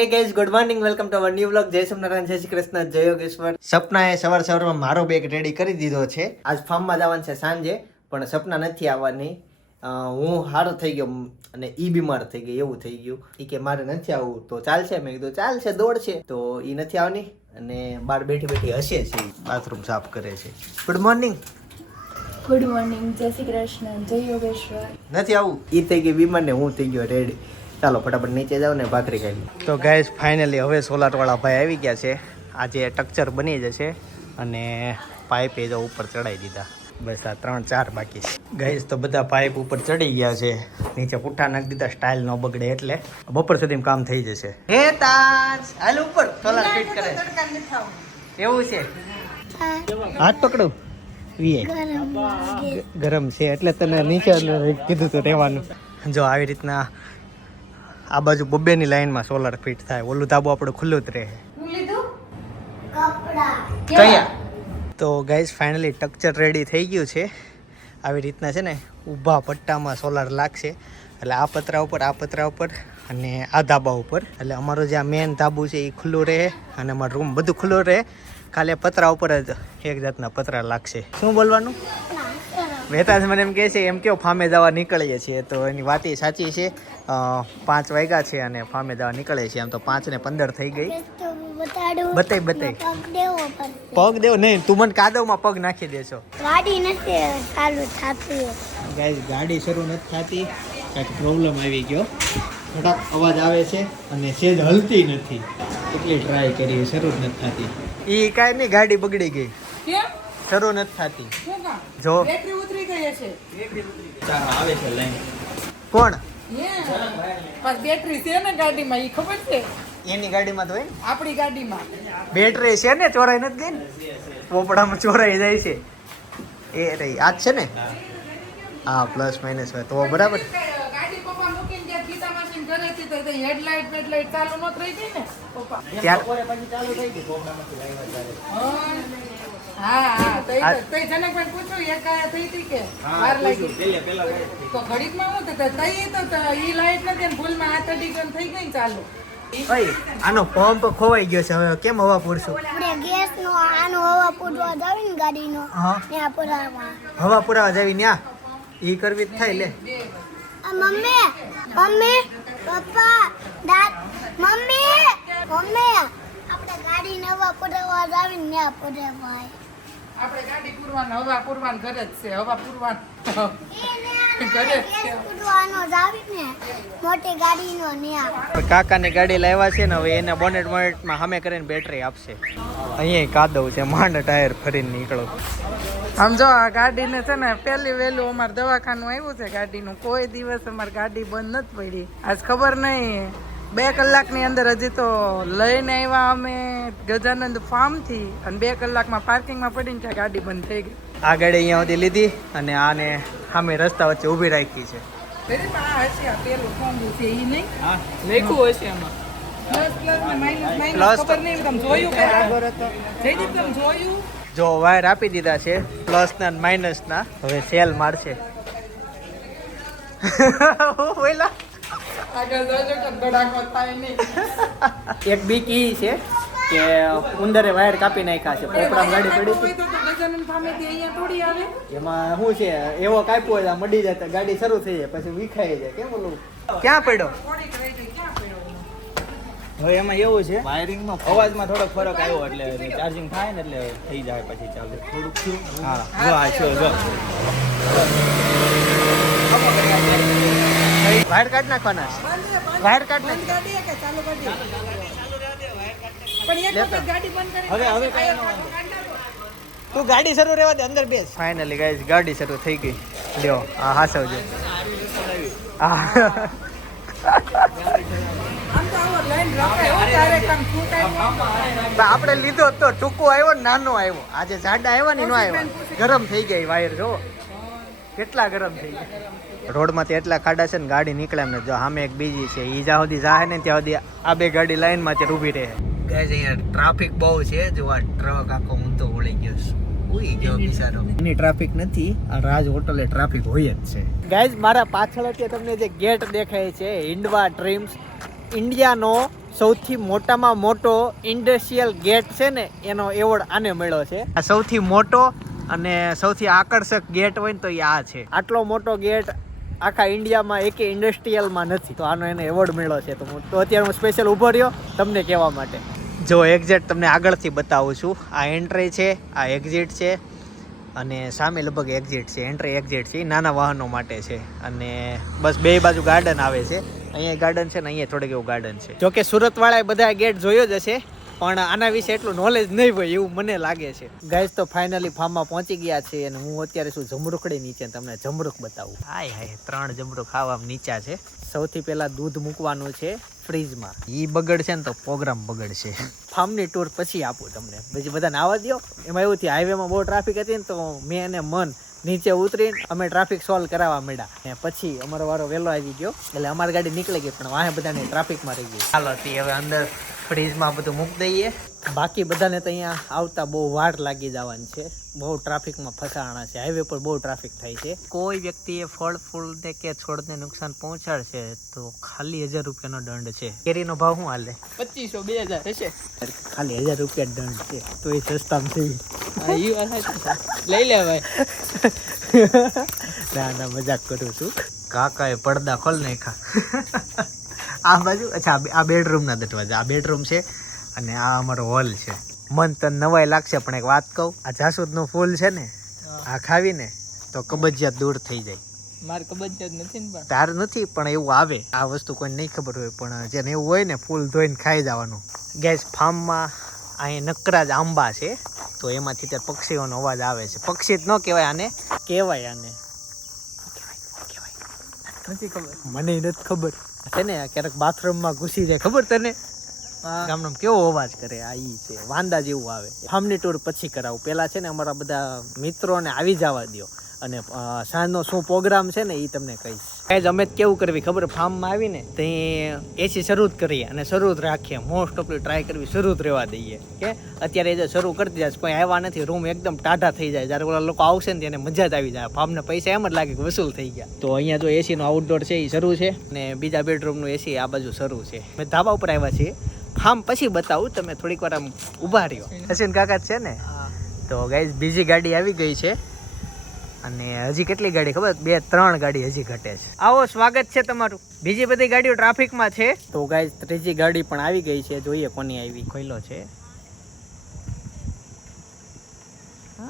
Hey guys, good morning. Welcome to our new vlog. જય સોમનારાયણ, જય શ્રી કૃષ્ણ, જય યોગેશ્વર. સપનાએ સવારમાં મારો બેગ રેડી કરી દીધો છે. આજ ફાર્મમાં જવાનું છે સાંજે, પણ સપના નથી આવવાની. હું હારો થઈ ગયો અને ઈ બીમાર થઈ ગઈ એવું થઈ ગયું. ઈ કે મારે નથી આવવું તો ચાલશે. મેં કીધું ચાલશે, દોડશે. તો ઈ નથી આવવાની અને બહાર બેઠી બેઠી હશે છે, બાથરૂમ સાફ કરે છે. Good morning. ગુડ મોર્નિંગ, જય શ્રી કૃષ્ણ, જય યોગેશ્વર. નથી આવું. ઈ થઈ ગઈ બીમાર ને હું થઈ ગયો રેડી. ચાલો ફટાફટ નીચે જાવ ને ભાખરી ખાઈ. તો ગાઈસ ફાઇનલી હવે સોલારવાળા ભાઈ આવી ગયા છે. આજે ટક્ચર બની જશે અને પાઇપ એ જો ઉપર ચડાવી દીધા. બસ આ 3-4 બાકી છે ગાઈસ. તો બધા પાઇપ ઉપર ચડી ગયા છે. નીચે પુઠ્ઠા નાખી દીધા, સ્ટાઇલ ન બગડે એટલે. બપોર સુધીમાં કામ થઈ જશે. હે તાજ હાલ ઉપર સોલાર ફિટ કરે એવું છે. હાથ પકડો. ગરમ છે એટલે તને નીચે કીધું તો રહેવાનું. જો આવી રીતના આ બાજુ બબ્બેની લાઈનમાં સોલાર ફિટ થાય. ઓલું ધાબુ આપણું ખુલ્લું જ રહે. કયા તો ગાઈઝ ફાઇનલી સ્ટ્રક્ચર રેડી થઈ ગયું છે. આવી રીતના છે ને ઊભા પટ્ટામાં સોલાર લાગશે. એટલે આ પતરા ઉપર અને આ ધાબા ઉપર. એટલે અમારું જે આ મેન ધાબુ છે એ ખુલ્લું રહે અને અમારો રૂમ બધું ખુલ્લું રહે. ખાલી પતરા ઉપર જ એક જાતના પતરા લાગશે. શું બોલવાનું? વેતાજ મને એમ કહે છે એમ કેવો ફામે જવા નીકળીએ છીએ. તો એની વાત એ સાચી છે. 5 વાગ્યા છે અને ફામે જવા નીકળે છે. આમ તો 5:15 થઈ ગઈ. બતાય પગ દેવો નહીં. તું મને કાદવમાં પગ નાખી દેશો. ગાડી નથી ચાલુ થતી. ગાઈસ ગાડી શરૂ નથી થતી. કાંઈક પ્રોબ્લેમ આવી ગયો. થોડાક અવાજ આવે છે અને સેજ હલતી નથી. કેટલી ટ્રાય કરી શરૂ જ નથી થતી. એ કાંઈ નહીં, ગાડી બગડી ગઈ. શરૂ નથી થતી. જો બેટરી ઉતરી ગઈ છે. આવે છે લાઈન. કોણ? પણ બેટરી છે ને ગાડીમાં, ઈ ખબર છે? એની ગાડીમાં તો હોય. આપણી ગાડીમાં બેટરી છે ને, ચોરાઈ નથી ગઈ ને. પોપડામાં ચોરાઈ જાય છે એ રહી. આ જ છે ને. હા પ્લસ માઇનસ હોય તો બરાબર. ગાડી પપ્પા મૂકીને ગયા ગીતા માસી ઘરે થી તો હેડલાઇટ બેડલાઇટ ચાલુ ન થઈ ગઈ ને પપ્પા. ત્યારે પછી ચાલુ થઈ ગઈ પોપડામાંથી લાઈન ત્યારે. હા તઈ જનકભાઈ પૂછ્યું એક ગાય થઈ હતી કે વાર લાગી તો ઘડીકમાં હું તો તઈ તો ઈ લાઈટ નથી ને ભૂલમાં આ તડી ગન થઈ ગઈ ચાલુ. ઓય આનો પંપ ખોવાઈ ગયો છે. હવે કેમ હવા પૂરશું? આપણે ગેસ નો આનો હવા પૂરવા જાવી ને ગાડીનો હા ત્યાં પુરાવા. હવા પુરાવા જાવી ન્યા ઈ કરવી જ થાય. લે મમ્મી પપ્પા મમ્મી આપણે ગાડીને હવા પુરાવા જાવી ને ત્યાં પુરાવાય. આપણે ગાડી પૂરવાન હવા પૂરવાન ઘરે જ છે. હવા પૂરવાન ઘરે જ છે. પુરવાનો જાવી ને મોટી ગાડીનો ન્યા. કાકાની ગાડી લાવ્યા છે ને. હવે એને બોનેટમાં સામે કરીને બેટરી આપશે. અહીંયા કાદવ છે, માંડ ટાયર ફરીને નીકળો. આમ જો આ ગાડીને છે ને પહેલી વહેલું અમારે દવાખાનું આવ્યું છે ગાડીનું. કોઈ દિવસ અમારી ગાડી બંધ નથી પડી. આજ ખબર નહીં 2 કલાકની અંદર હજી તો લઈને આવ્યા અમે ગજાનંદ ફાર્મથી અને 2 કલાકમાં પાર્કિંગમાં પડીને ત્યાં ગાડી બંધ થઈ ગઈ. આ ગાડી અહીંયા સુધી લીધી અને આને સામે રસ્તા વચ્ચે ઊભી રાખી છે. પેલું ફોર્મ છે એ નહીં લખ્યું હશે એમાં પ્લસ ખબર નહીં. તમે જોયું કે જયદીપ તમે જોયું? જો વાયર આપી દીધા છે પ્લસના અને માઇનસના. હવે સેલ મારશે. ઓલા આગળ જોજો કે ધડાકો થાય નહીં. એક બીક ઈ છે કે ઉંદરે વાયર કાપી નાખ્યા છે. પોપડામાં ગાડી પડી કોઈ તો ગજાનંદ ફાર્મેથી અહીંયા થોડી આવે. એમાં શું છે એવો કાપ્યો હોય મડી જાય તો ગાડી શરૂ થઈ જાય પછી વિખાઈ જાય. કેમ બોલું ક્યાં પડ્યો? થોડીક રહી ગઈ ક્યાં પડ્યો? હવે એમાં એવું છે વાયરિંગમાં અવાજમાં થોડોક ફરક આવ્યો એટલે ચાર્જિંગ થાય ને એટલે થઈ જાય પછી ચાલુ થોડુંક થયું. હા જો આ છે જો વાયર કાઢ નાખવાના. વાયર કાઢ નાખ. ગાડી કે ચાલુ ગાડી પણ એક વખત ગાડી બંધ કરી હવે કઈ ન વાંધો. તું ગાડી શરૂ રહેવા દે, અંદર બેસ. ફાઇનલી ગાઈસ ગાડી શરૂ થઈ ગઈ. લ્યો આ હાસવજો. આપણે લીધો તો ટૂંકો આવ્યો ને નાનો આવ્યો. આજે જાડા આવ્યા ને નો આવ્યો. ગરમ થઈ ગઈ વાયર. જો કેટલા ગરમ થઈ ગયા. રોડમાંથી એટલા ખાડા છે ને ગાડી નીકળે એમ ને. જો સામે એક બીજી છે ઈ જ્યાં સુધી જાહે ને ત્યાં સુધી આ 2 ગાડી લાઈનમાં ત્યાં ઊભી રહે. ગાઈસ અહીંયા ટ્રાફિક બહુ છે. જો આ ટ્રક આખો ઊંધો વળી ગયો છે. ઉઈ ગયો બિચારો. એની ટ્રાફિક નથી. આ રાજ હોટલે ટ્રાફિક હોય જ છે. ગાઈસ મારા પાછળ તમને જે ગેટ દેખાય છે હિન્ડવા ડ્રીમ્સ ઇન્ડિયાનો સૌથી મોટામાં મોટો ઇન્ડસ્ટ્રીયલ ગેટ છે ને એનો એવોર્ડ આને મળ્યો છે. આ સૌથી મોટો અને સૌથી આકર્ષક ગેટ હોય ને તો એ આ છે. આટલો મોટો ગેટ આખા ઇન્ડિયામાં એકે ઇન્ડસ્ટ્રીયલમાં નથી, તો આનો એને એવોર્ડ મળ્યો છે. તો અત્યારે હું સ્પેશિયલ ઊભો રહ્યો તમને કહેવા માટે. જો એક્ઝેક્ટ તમને આગળથી બતાવું છું. આ એન્ટ્રી છે, આ એક્ઝિટ છે અને સામે લગભગ એક્ઝિટ છે. એન્ટ્રી એક્ઝિટ છે, નાના વાહનો માટે છે. અને બસ બે બાજુ ગાર્ડન આવે છે. અહીંયા ગાર્ડન છે ને અહીંયા થોડુંક એવું ગાર્ડન છે. જોકે સુરતવાળાએ બધા ગેટ જોયો જ હશે, પણ આના વિશે એટલું નોલેજ નહીં હોય એવું મને લાગે છે. ગાઈસ તો ફાઇનલી ફાર્મમાં પહોંચી ગયા છે અને હું અત્યારે શું જમરૂખડી નીચે તમને જમરૂખ બતાવું. હાય હાય 3 જમરૂખ ખાવા નીચા છે. સૌથી પહેલા દૂધ મૂકવાનું છે ફ્રીજમાં. ઈ બગડશે ને તો પ્રોગ્રામ બગડશે. ફાર્મની ટૂર પછી આપું તમને, પછી બધાને આવવા દો. એમાં એવું થયું હાઈવેમાં બહુ ટ્રાફિક હતી ને, તો મેં એને મન નીચે ઉતરીને અમે ટ્રાફિક સોલ્વ કરાવવા માંડ્યા. પછી અમારો વારો વહેલો આવી ગયો એટલે અમારી ગાડી નીકળી ગઈ, પણ વાહે બધાને ટ્રાફિકમાં રહી ગઈ. ચાલો હવે અંદર ફ્રીજમાં બધું મૂકી દઈએ. બાકી બધાને તો અહીંયા આવતા બહુ વાર લાગી જવાની છે. બહુ ટ્રાફિકમાં ફસાણા છે. હાઈવે પર બહુ ટ્રાફિક થાય છે. કોઈ વ્યક્તિએ ફળ ફૂલને કે છોડને નુકસાન પહોંચાડશે તો ખાલી 1000 રૂપિયાનો દંડ છે. કેરીનો ભાવ શું હાલે? 2500 2000 હશે. ખાલી 1000 રૂપિયા દંડ છે, તો એ સસ્તામાં છે. લઈ લે ભાઈ. ના મજાક કરું છું. કાકાએ પડદા ખોલ નાખ્યા. આ બાજુ અચ્છા આ બેડરૂમના દરવાજા. આ બેડરૂમ છે અને આ અમારો હોલ છે. મન તને નવાઈ લાગશે પણ એક વાત કહું, આ જાસૂદનું ફૂલ છે ને, આ ખાવીને તો કબજિયાત દૂર થઈ જાય. મારે કબજિયાત નથી ને, તાર નથી પણ એવું આવે. આ વસ્તુ કોઈને નહીં ખબર હોય, પણ જેને એવું હોય ને ફૂલ ધોઈને ખાઈ જવાનું. ગેસ ફાર્મમાં અહીં નકરા જ આંબા છે, તો એમાંથી ત્યાં પક્ષીઓનો અવાજ આવે છે. પક્ષી જ ન કહેવાય આને, કહેવાય આને નથી ખબર, મને નથી ખબર છે ને. ક્યારેક બાથરૂમમાં ઘૂસી જાય, ખબર તને? ગામડામાં કેવો અવાજ કરે. આ ઈ છે, વાંદા જેવું આવે. ફાર્મની ટૂર પછી કરાવું. પહેલા છે ને અમારા બધા મિત્રોને આવી જવા દો અને સાંજનો શું પ્રોગ્રામ છે ને એ તમને કહીશ. કાંઈ જ અમે કેવું કરવી ખબર, ફાર્મમાં આવીને તો એસી શરૂ જ કરીએ અને શરૂ જ રાખીએ. મોસ્ટ ઓફલી ટ્રાય કરવી શરૂ જ રહેવા દઈએ. કે અત્યારે જે શરૂ કરી જાય કોઈ આવ્યા નથી, રૂમ એકદમ ટાઢા થઈ જાય. જ્યારે ઓલા લોકો આવશે ને તેને મજા જ આવી જાય. ફાર્મને પૈસા એમ જ લાગે કે વસૂલ થઈ ગયા. તો અહીંયા જો એસીનો આઉટડોર છે એ શરૂ છે અને બીજા બેડરૂમનું એસી આ બાજુ શરૂ છે. મેં ધાબા ઉપર આવ્યા છીએ. ફાર્મ પછી બતાવું, તમે થોડીક વાર આમ ઊભા રહ્યો. અશ્વિન કાકા છે ને, તો ગાઈઝ બીજી ગાડી આવી ગઈ છે અને હજી કેટલી ગાડી ખબર? 2-3 ગાડી હજી ઘટે છે. આવો, સ્વાગત છે તમારું. બીજી બધી ગાડીઓ ટ્રાફિકમાં છે. તો ગાઈઝ ત્રીજી ગાડી પણ આવી ગઈ છે. જોઈએ કોની આવી. ખોઈલો છે.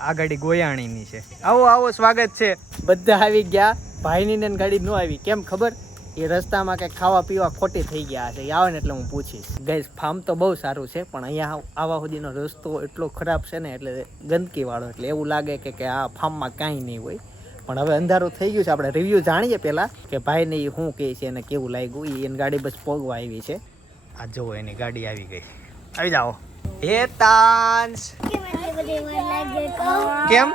આ ગાડી ગોયાણીની છે. આવો આવો, સ્વાગત છે. બધા આવી ગયા. ભાઈની ને ગાડી ન આવી. કેમ ખબર? એ રસ્તામાં કંઈક ખાવા પીવા ખોટી થઈ ગયા છે. આવે ને એટલે હું પૂછીશ. ગાઈઝ ફાર્મ તો બહુ સારું છે, પણ અહીંયા આવા સુધીનો રસ્તો એટલો ખરાબ છે ને, એટલે ગંદકીવાળો. એટલે એવું લાગે કે આ ફાર્મમાં કાંઈ નહીં હોય. પણ હવે અંધારું થઈ ગયું છે. આપણે રિવ્યૂ જાણીએ પહેલાં કે ભાઈને એ શું કહે છે અને કેવું લાગ્યું. એની ગાડી બસ પોગવા આવી છે. આ જુઓ એની ગાડી આવી ગઈ. આવી જાઓ. હે તાંસ, કેમ?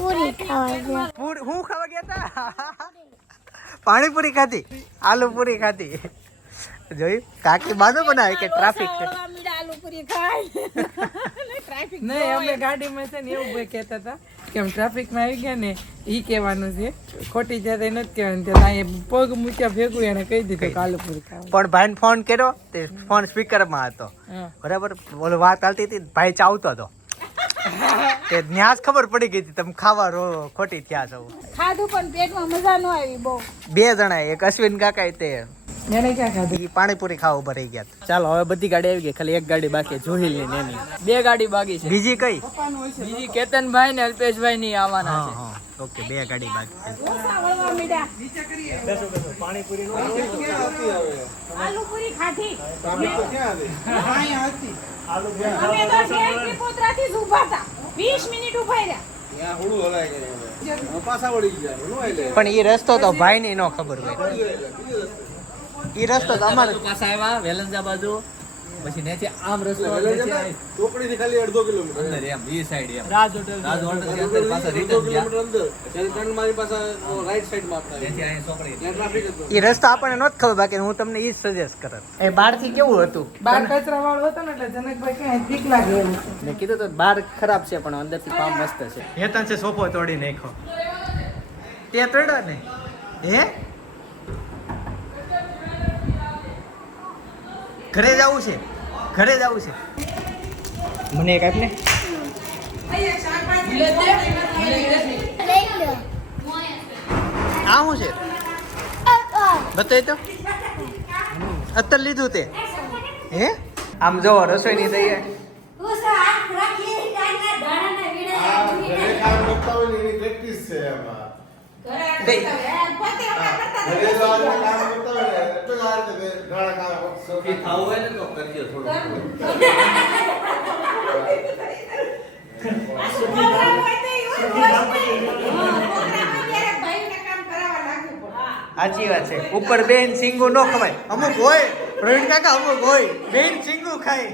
પૂરી ખાવા હું ખાવા ગયા હતા? પાણીપુરી ખાધી, આલુ પૂરી ખાધી. જોયું કાકી બાનો બનાવે કે ટ્રાફિક નહીં. અમે ગાડીમાં છે ને એવું કહેતા હતા કે અમે ટ્રાફિકમાં આવી ગયા ને ઈ કહેવાનું છે. ખોટી જાતે નથી કહેવાનું. ત્યાં પગ મૂક્યા ભેગું એને કહી દીધું કે આલુપુરી ખાવા. પણ ભાઈને ફોન કર્યો, તે ફોન સ્પીકરમાં હતો બરાબર. ઓલો વાત ચાલતી હતી, ભાઈ ચાવતો હતો. તે ન્યાસ ખબર પડી ગઈ હતી તમે ખાવા ખોટી થયા છો. ખાધું પણ પેટમાં મજા ન આવી બહુ. 2 જણા, એક અશ્વિન કાકા તે એને ક્યાં ખાધું? પાણીપુરી ખાવા ઉભા રહી ગયા. ચાલો હવે બધી ગાડી આવી ગઈ, ખાલી એક ગાડી બાકી. જોહિલ ની એની 2 ગાડી બાકી છે. બીજી કઈ? બીજી કેતનભાઈ ને અલ્પેશભાઈ ની આવવાના છે. ઓકે, 2 ગાડી બાકી. પાણીપુરી આલુપુરી ખાધી. પણ એ રસ્તો તો ભાઈ ને નો ખબર હોય. એ રસ્તો તો અમારે પાછા આવ્યા વેલંજા બાજુ, પછી નેચે આમ રસ્તો ચોકડી થી ખાલી 1.5 કિલોમીટર અંદર એમ ઈ સાઈડ એમ રાજ હોટલ ની અંદર પાછા રિટર્ન ગયા અંદર ત્રણ મારી પાસે રાઈટ સાઈડ માં આપતા નેચે અહીં ચોકડી ત્યાં ટ્રાફિક હતો. એ રસ્તો આપણને નહોત ખબર, બાકી હું તમને ઈ જ સજેસ્ટ કરત. એ બહાર થી કેવું હતું? બાર કચરા વાળો હતો ને એટલે જનકભાઈ ક્યાં ઠીક લાગે એવું છે. મેં કીધું તો બહાર ખરાબ છે પણ અંદર થી ફાર્મ મસ્ત છે. હેતન છે સોફો તોડી નાખ્યો. તે તોડ્યો ને? હે ઘરે જવું છે, ઘરે જવું છે. મને એક આપ ને. લઈ લો આ શું છે બતાવી તો. અત્યારે લીધું તે હે. આમ જો રસોઈની તૈયારી. સુખી થાવું હોય ને તો કરજો થોડું. સાચી વાત છે. ઉપર બેન સિંગુ નો ખવાય. અમુક હોય પ્રવીણ કાકા, અમુક હોય બેન સિંગુ ખાય.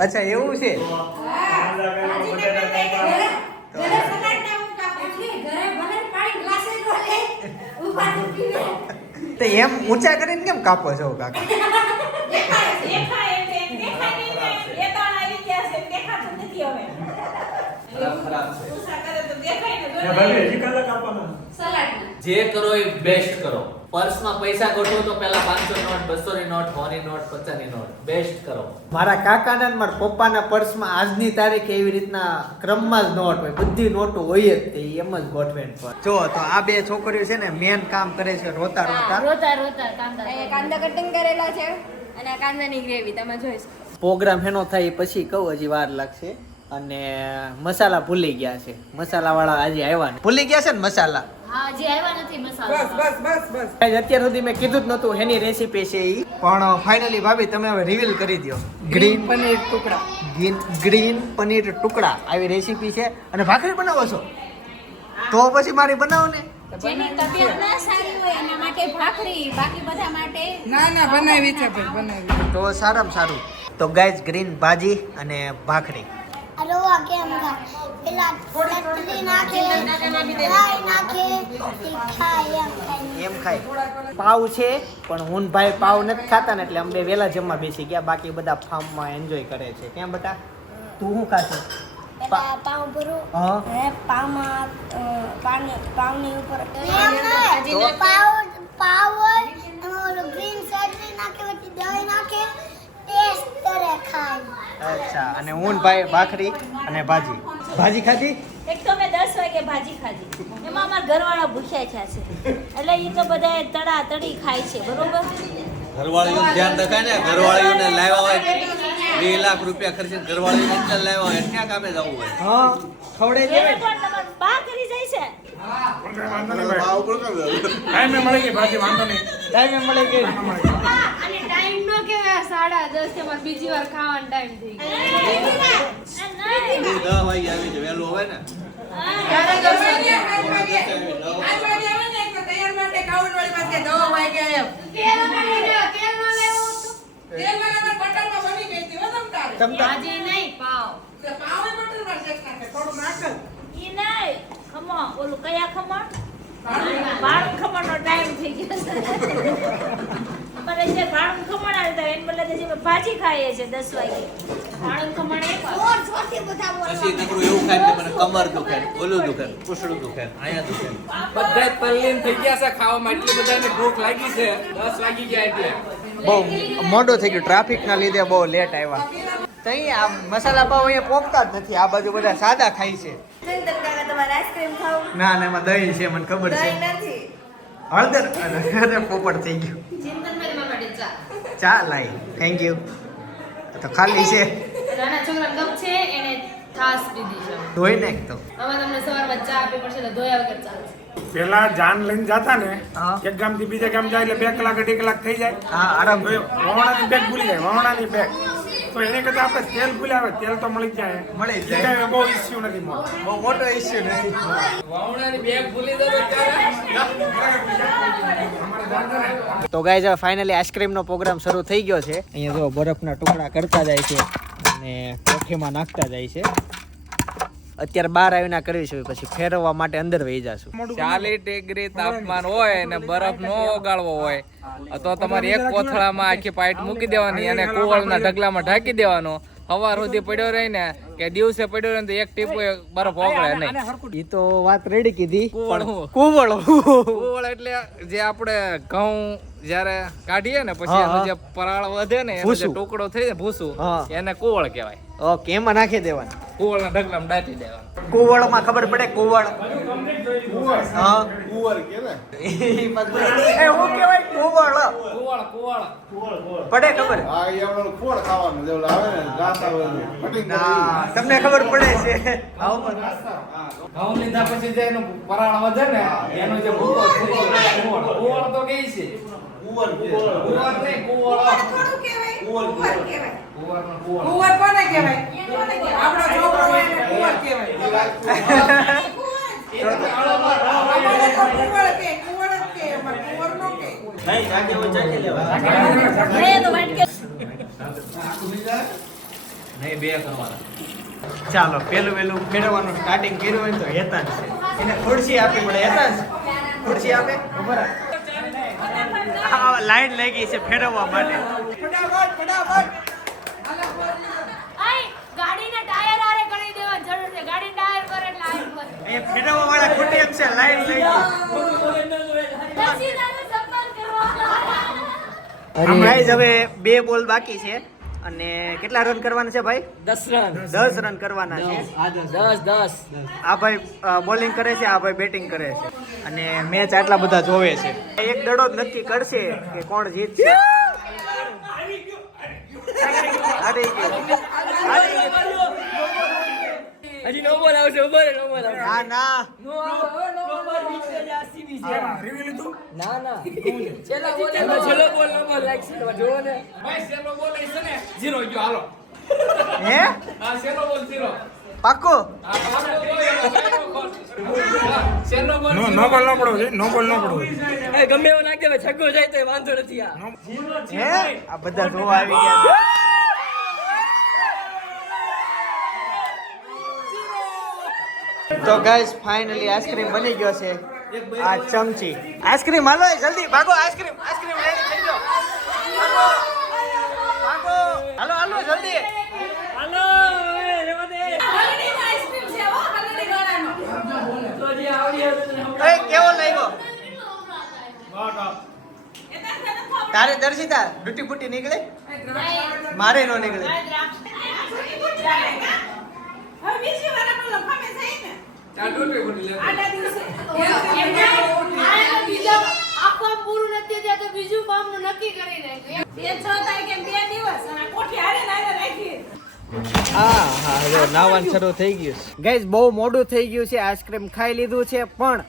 અચ્છા એવું છે. તો એમ ઊંચા કરીને કેમ કાપો છો કાકા? જે કરો એ બેસ્ટ કરો. પર્સમાં પૈસા ગોઠવો તો પહેલા 500 નોટ, 200 ની નોટ, 100 ની નોટ, 50 ની નોટ બેસ્ટ કરો. મારા કાકાના અને મારા પપ્પાના પર્સમાં આજની તારીખે એવી રીતના ક્રમમાં જ નોટ હોય. બધી નોટો હોય જ તે એમ જ ગોઠવે. જો તો આ બે છોકરીઓ છે ને મેન કામ કરે છે રોતા રોતા. કાંદા કટિંગ કરેલા છે અને આ કાંદાની ગ્રેવી તમે જોઈ શકો. પ્રોગ્રામ હેનો થાય પછી કહું, હજી વાર લાગશે. અને મસાલા ભૂલી ગયા છે. મસાલા વાળા હજી આવ્યા ને ભૂલી ગયા છે ને મસાલા. હા હજી આવ્યા નથી મસાલા. બસ અત્યાર સુધી મેં કીધું જ નતું એની રેસીપી છે ઈ. પણ ફાઇનલી ભાભી તમે હવે રિવીલ કરી દો. ગ્રીન પનીર ટુકડા. ગ્રીન પનીર ટુકડા આવી રેસીપી છે. અને ભાખરી બનાવો છો તો પછી મારી બનાવો ને. જેની તબિયત ના સારી હોય એના માટે ભાખરી, બાકી બધા માટે ના બનાવી છે ભાઈ, બનાવી. તો સારામાં સારું. તો ગાઈઝ ગ્રીન ભાજી અને ભાખરી. રોવા કેમ ખાય પેલા ચટણી નાખે રાઈ નાખે ઈ ખાય એમ ખાય. પાવ છે પણ હું ભાઈ પાવ નથી ખાતા ને એટલે અમે વહેલા જમવા બેસી ગયા. બાકી બધા ફાર્મમાં એન્જોય કરે છે. કેમ બેટા તું શું ખાશે? પેલા પાવ ભરું હા હે પાવમાં પાવની ઉપર તો? પાવ હોય એમાં ઓલું ગ્રીન ચટણી નાખે પછી દહીં નાખે ટેસ્ટ કરે ખાય. અચ્છા. અને હું ભાઈ ભાખરી અને ભાજી. ભાજી ખાધી? એક તો મેં 10 વાગે ભાજી ખાધી. એમાં અમારા ઘરવાળા ભૂખ્યા છે એટલે એ તો બધા તડા તડી ખાય છે બરોબર. ઘરવાળીઓને ધ્યાન રખાય ને. ઘરવાળીઓને લાવ્યા હોય 2 લાખ રૂપિયા ખર્ચીને ઘરવાળીઓને એટલે લાવ્યા હોય ક્યાં કામે જવું હોય. હા ખવડે એને દેવે. પણ તમારે બા કરી જાય છે. ટાઈમે મળી ગઈ ભાજી, વાંધો નહીં. ટાઈમે મળી ગઈ. અને ટાઈમ નો કેવાય 10:30 કે મારે બીજી વાર ખાવાનો ટાઈમ થઈ ગયો. નહીં. 10 વાગે આવી જાય વહેલું હોય ને. ભાજી નહીં પાવ. ઈ નહીં. ખમણ ઓલું કયા ખમણ? ભાણું ખમણનો ટાઈમ થઈ ગયો છે. અમારે જે ભાણું ખમણ આવે તો એને બદલે જે ભાજી ખાઈએ છે 10 વાગે. ભાણું ખમણ એક વાર. જોરથી બધા બોલો પછી દીકરું એવું ખાય કે મને કમર દુખે, ઓલું દુખે, પૂછડું દુખે, અહીંયા દુખે. બધા તલ્લીન થઈ ગયા છે ખાવામાં. એટલી બધાને ભૂખ લાગી છે. 10 વાગી ગયા એટલે બહુ મોડું થઈ ગયું. ટ્રાફિકના લીધે બહુ લેટ આવ્યા. તઈ આ મસાલા પાવ અહીંયા પોકતા જ નથી. આ બાજુ બધા સાદા ખાય છે. ના ના એમાં દહીં છે મને ખબર છે. હળદર અરે પોપટ થઈ ગયું. ચા લાઈ. Thank you. તો ખાલી છે. નાના છોકરા કપ છે એને છાશ પીધી છે. ધોઈ નાખ તો. હવે તમને સવારમાં ચા આપવી પડશે એટલે ધોયા વગર ચાલશે. પેલા જાન લઈને જતા ને હા. એક ગામ થી બીજા ગામ જાય એટલે 2 કલાક 2.5 કલાક થઈ જાય. હા આરામ. તો એ વહોણાની બેગ ભૂલી જાય, વહોણાની બેગ. તો એને કરતા આપણે તેલ ભૂલ્યા આવે, તેલ તો મળી જ જાય. મળી જ એ જાય. કાંઈ બહુ ઇસ્યુ નથી મોટો. બહુ મોટો ઇશ્યુ નથી. વાવણાની બેગ ભૂલી દો બિચારા. તો ગાઈઝ હવે ફાઇનલી આઈસ્ક્રીમનો પ્રોગ્રામ શરૂ થઈ ગયો છે. અહીંયા જો બરફના ટુકડા કરતા જાય છે અને કોઠીમાં નાખતા જાય છે. અત્યારે બહાર આવીને કરવી છે પછી ફેરવવા માટે અંદર વહી જશું. 40 ડિગ્રી તાપમાન હોય અને બરફ નો ઓગાળવો હોય તો તમારે એક કોથળામાં આખી પાઇટ મૂકી દેવાની અને કુવાળના ઢગલામાં ઢાંકી દેવાનો. સવાર સુધી પડ્યો રહીને કે દિવસે પડ્યો ને તો એક ટીપો બરફ ઓગળે નહીં. ઈ તો વાત રેડી કીધી. કુવળ હું? કુવળ. કુવળ એટલે જે આપણે ઘઉં જયારે કાઢીએ ને પછી એનો જે પરાળ વધે ને એનો જે ટુકડો થઈ જાય ભૂસું હા. એને કુવળ કહેવાય. ઓકે, એમાં નાખી દેવાનું. કુવળના ઢગલામાં દાટી દેવાનું. કુવળમાં ખબર પડે કુવળ. હા ઈ હું કહેવાય કુવળ. કુવળ કુવળ પડે ખબર? ના, તમને ખબર પડે છે. આવો પણ. ઘઉં લીધા પછી જે એનો પરાળ વધે ને એનો જે ભૂકો થઈ જાય કુવળ. કુવળ તો કે છે કુવળ નહીં કુવળ. કુવળનો કુવળ. કુંવર કોને કહેવાય? આપણો છોકરો હોય એને કુંવર કહેવાય. અમારે તો કુંવર કે, કુંવર જ કે, અમારે કુંવર નો કે. નહીં બે કરવાના. ચાલો, પેલું ફેરવવાનું સ્ટાર્ટિંગ કર્યું હોય તો હેતાન છે. એને ખુરશી આપવી પડે. હેતાન ખુરશી આપે ખબર? લાઈન લાગી છે ફેરવવા માટે. ફટાફટ ફટાફટ. આય ગાડીના ટાયર આરે કરી દેવાની જરૂર છે. ગાડી ટાયર પર એટલે આયર પર. અહીંયા ફેરવવા વાળા ખોટી એમ છે. લાઈન લાગી. પછી તારે સંપર્ક કરવાનો. હમણાં જ હવે 2 બોલ બાકી છે અને કેટલા રન કરવાના છે ભાઈ? 10 રન કરવાના છે. 10. આ ભાઈ બોલિંગ કરે છે, આ ભાઈ બેટિંગ કરે છે અને મેચ આટલા બધા જોવે છે. એક દડો જ નક્કી કરશે કે કોણ જીતશે. હારી ગયું. હજી નો બોલ આવશે ઉભો રે નો બોલ આવશે ના ના નો બોલ નીચે જા સીબી છે રિવ્યુ લીધું ના છેલ્લો બોલ નો બોલ લાઈક છે જોવો ને ભાઈ સેલો બોલ છે ને 0 ગયો હાલો. હે આ સેલો બોલ 0. પાક્કો? સેલો બોલ નો બોલ નો પડો નો બોલ નો પડો એ ગમે એવો નાખ દે છગ્ગો જાય તો વાંધો નથી આ હે આ બધા જોવા આવી ગયા. તો ગાઈસ ફાઇનલી આઈસ્ક્રીમ બની ગયો છે. આ ચમચી આઈસ્ક્રીમ. હાલો જલ્દી ભાગો. આઈસ્ક્રીમ રેડી થઈ ગયો. ભાગો હાલો હાલો જલ્દી. હાલો એ રેવા દે હલડી આઈસ્ક્રીમ છે હો હલડી ગાળાનો તો જે આવડી એ કેવો લાગ્યો? તારે દર્શિતા ડૂટી ફૂટી નીકળે? મારે નો નીકળે. હવે બીજી વાર આપણો લફામે થઈ ને આ ડોટી ફૂટી લે. આડા દિવસે આ બીજો આખું પૂરું નથી થયું તો બીજું કામનું નક્કી કરી નાખ્યું. 6 તારીખે 2 દિવસ અને કોઠી હારે નારે રાખી. હા જો નાવાનું શરૂ થઈ ગયું છે. ગાઈઝ બહુ મોડું થઈ ગયું છે. આઈસ્ક્રીમ ખાઈ લીધું છે પણ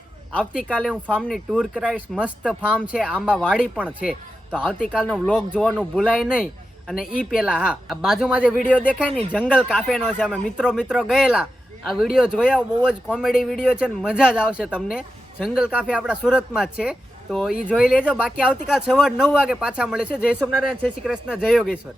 આવતીકાલે હું ફાર્મની ટૂર કરાવીશ. મસ્ત ફાર્મ છે, આંબાવાડી પણ છે. તો આવતીકાલનો વ્લોગ જોવાનું ભૂલાય નહીં. અને ઈ પેલા હા આ બાજુમાં જે વિડીયો દેખાય ને જંગલ કાફેનો છે. અમે મિત્રો ગયેલા આ વિડીયો જોયા. બહુ જ કોમેડી વિડીયો છે ને મજા જ આવશે તમને. જંગલ કાફે આપણા સુરતમાં જ છે તો ઈ જોઈ લેજો. બાકી આવતીકાલ સવાર 9 વાગે પાછા મળે છે. જય સોમનારાયણ, જય શ્રી કૃષ્ણ, જય યોગેશ્વર.